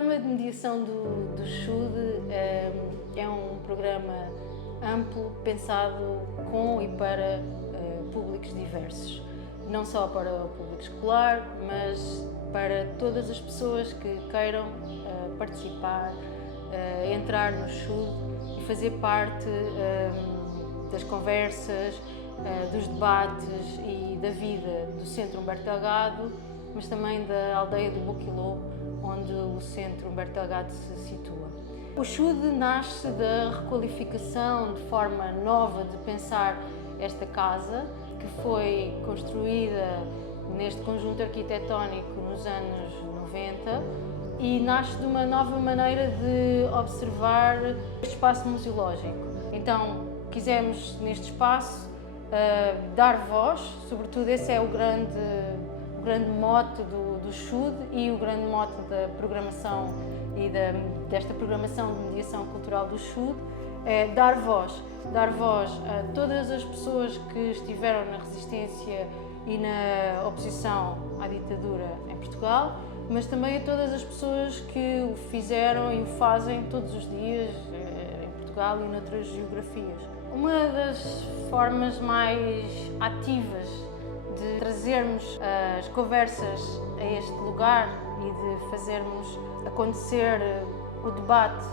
programa de mediação do SHUD é um programa amplo, pensado com e para públicos diversos. Não só para o público escolar, mas para todas as pessoas que queiram participar, entrar no SHUD e fazer parte das conversas, dos debates e da vida do Centro Humberto Delgado, mas também da aldeia do Boquilô, onde o Centro Humberto Delgado se situa. O SHUD nasce da requalificação de forma nova de pensar esta casa, que foi construída neste conjunto arquitetónico nos anos 90 e nasce de uma nova maneira de observar este espaço museológico. Então, quisemos neste espaço dar voz, sobretudo esse é o grande mote do SHUD e o grande mote da programação e desta programação de mediação cultural do SHUD, é dar voz a todas as pessoas que estiveram na resistência e na oposição à ditadura em Portugal, mas também a todas as pessoas que o fizeram e o fazem todos os dias em Portugal e noutras geografias. Uma das formas mais ativas de trazermos as conversas a este lugar e de fazermos acontecer o debate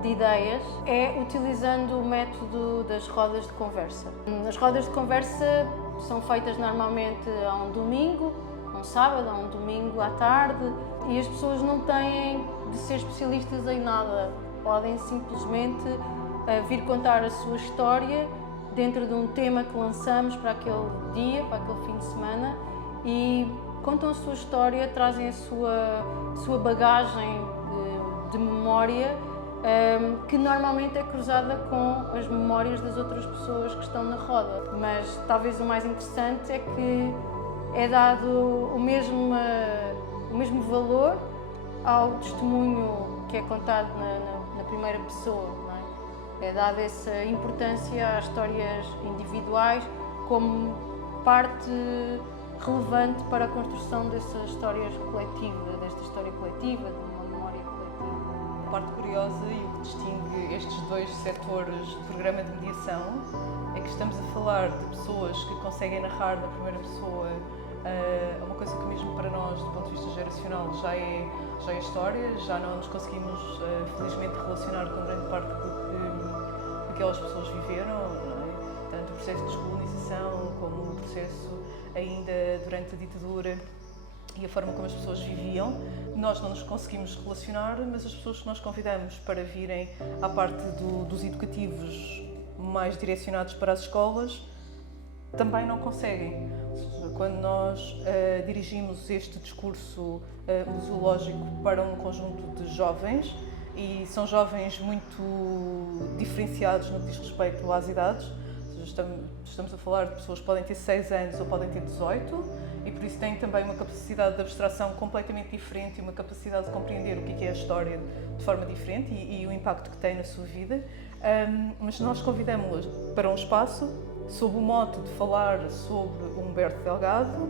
de ideias é utilizando o método das rodas de conversa. As rodas de conversa são feitas normalmente a um domingo, a um sábado, a um domingo à tarde, e as pessoas não têm de ser especialistas em nada, podem simplesmente vir contar a sua história dentro de um tema que lançamos para aquele dia, para aquele fim de semana, e contam a sua história, trazem a sua bagagem de memória, que normalmente é cruzada com as memórias das outras pessoas que estão na roda. Mas talvez o mais interessante é que é dado o mesmo valor ao testemunho que é contado na primeira pessoa, não é? É dada essa importância às histórias individuais como parte relevante para a construção dessas histórias coletivas, desta história coletiva, de uma memória coletiva. A parte curiosa e o que distingue estes dois setores de programa de mediação é que estamos a falar de pessoas que conseguem narrar na primeira pessoa uma coisa que mesmo para nós, do ponto de vista geracional, já é história, já não nos conseguimos felizmente relacionar com grande parte do que aquelas pessoas viveram, não é? Tanto o processo de descolonização como o processo ainda durante a ditadura e a forma como as pessoas viviam. Nós não nos conseguimos relacionar, mas as pessoas que nós convidamos para virem à parte dos educativos mais direcionados para as escolas também não conseguem. Quando nós dirigimos este discurso museológico para um conjunto de jovens, e são jovens muito diferenciados no que diz respeito às idades, estamos a falar de pessoas que podem ter 6 anos ou podem ter 18, e por isso têm também uma capacidade de abstração completamente diferente e uma capacidade de compreender o que é a história de forma diferente e o impacto que tem na sua vida. Mas nós convidamos-los para um espaço sob o mote de falar sobre o Humberto Delgado,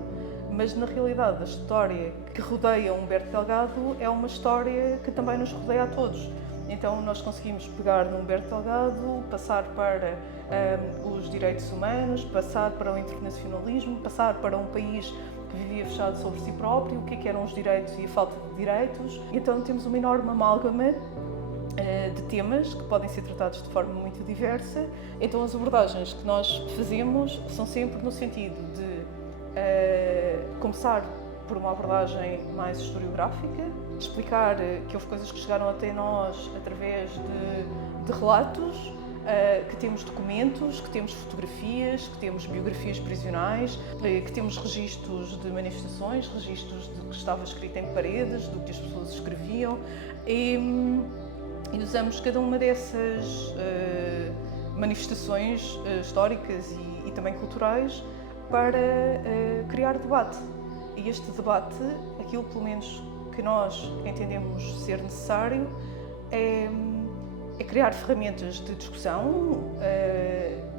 mas na realidade a história que rodeia o Humberto Delgado é uma história que também nos rodeia a todos. Então nós conseguimos pegar no Humberto Delgado, passar para os direitos humanos, passar para o internacionalismo, passar para um país que vivia fechado sobre si próprio, o que eram os direitos e a falta de direitos. Então temos uma enorme amálgama de temas que podem ser tratados de forma muito diversa. Então as abordagens que nós fazemos são sempre no sentido de começar por uma abordagem mais historiográfica, de explicar que houve coisas que chegaram até nós através de relatos, que temos documentos, que temos fotografias, que temos biografias prisionais, que temos registros de manifestações, registros de que estava escrito em paredes, do que as pessoas escreviam, e usamos cada uma dessas manifestações históricas e também culturais para criar debate. E este debate, aquilo pelo menos que nós entendemos ser necessário, é criar ferramentas de discussão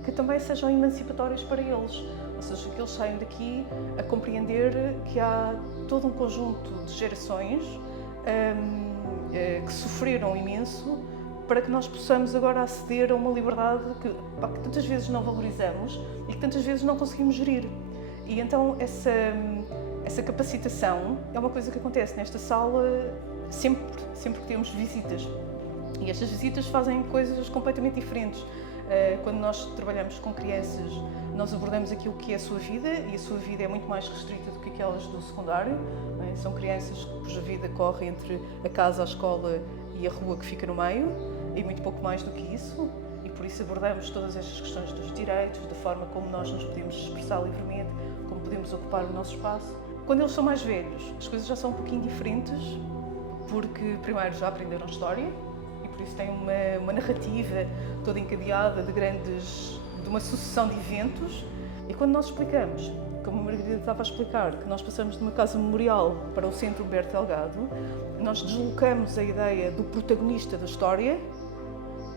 que também sejam emancipatórias para eles. Ou seja, que eles saiam daqui a compreender que há todo um conjunto de gerações que sofreram imenso para que nós possamos agora aceder a uma liberdade que tantas vezes não valorizamos e que tantas vezes não conseguimos gerir. E então essa capacitação é uma coisa que acontece nesta sala sempre que temos visitas. E estas visitas fazem coisas completamente diferentes. Quando nós trabalhamos com crianças, nós abordamos aquilo que é a sua vida, e a sua vida é muito mais restrita do que aquelas do secundário. São crianças cuja vida corre entre a casa, a escola e a rua que fica no meio, e muito pouco mais do que isso. E por isso abordamos todas estas questões dos direitos, da forma como nós nos podemos expressar livremente, como podemos ocupar o nosso espaço. Quando eles são mais velhos, as coisas já são um pouquinho diferentes, porque primeiro já aprenderam história, e por isso têm uma narrativa toda encadeada de uma sucessão de eventos. E quando nós explicamos, como a Margarida estava a explicar, que nós passamos de uma casa memorial para o Centro Humberto Delgado, nós deslocamos a ideia do protagonista da história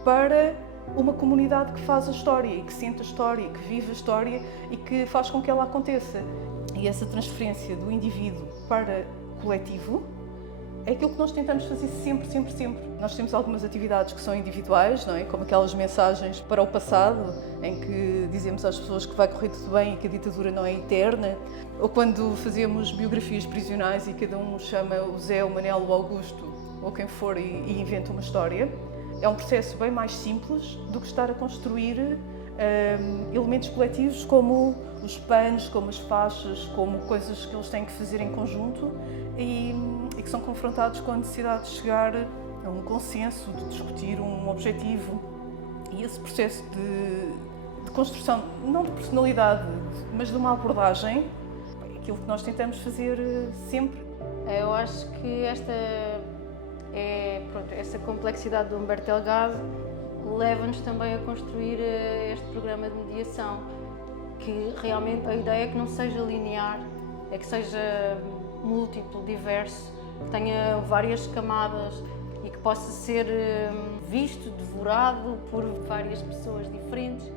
para uma comunidade que faz a história e que sente a história, que vive a história e que faz com que ela aconteça. E essa transferência do indivíduo para o coletivo é aquilo que nós tentamos fazer sempre. Nós temos algumas atividades que são individuais, não é? Como aquelas mensagens para o passado, em que dizemos às pessoas que vai correr tudo bem e que a ditadura não é eterna. Ou quando fazemos biografias prisionais e cada um chama o Zé, o Manel, o Augusto, ou quem for, e inventa uma história. É um processo bem mais simples do que estar a construir elementos coletivos como os panos, como as faixas, como coisas que eles têm que fazer em conjunto e que são confrontados com a necessidade de chegar a um consenso, de discutir um objetivo. E esse processo de construção, não de personalidade, mas de uma abordagem, é aquilo que nós tentamos fazer sempre. Eu acho que essa complexidade do Humberto Delgado leva-nos também a construir este programa de mediação, que realmente a ideia é que não seja linear, é que seja múltiplo, diverso, que tenha várias camadas e que possa ser visto, devorado por várias pessoas diferentes.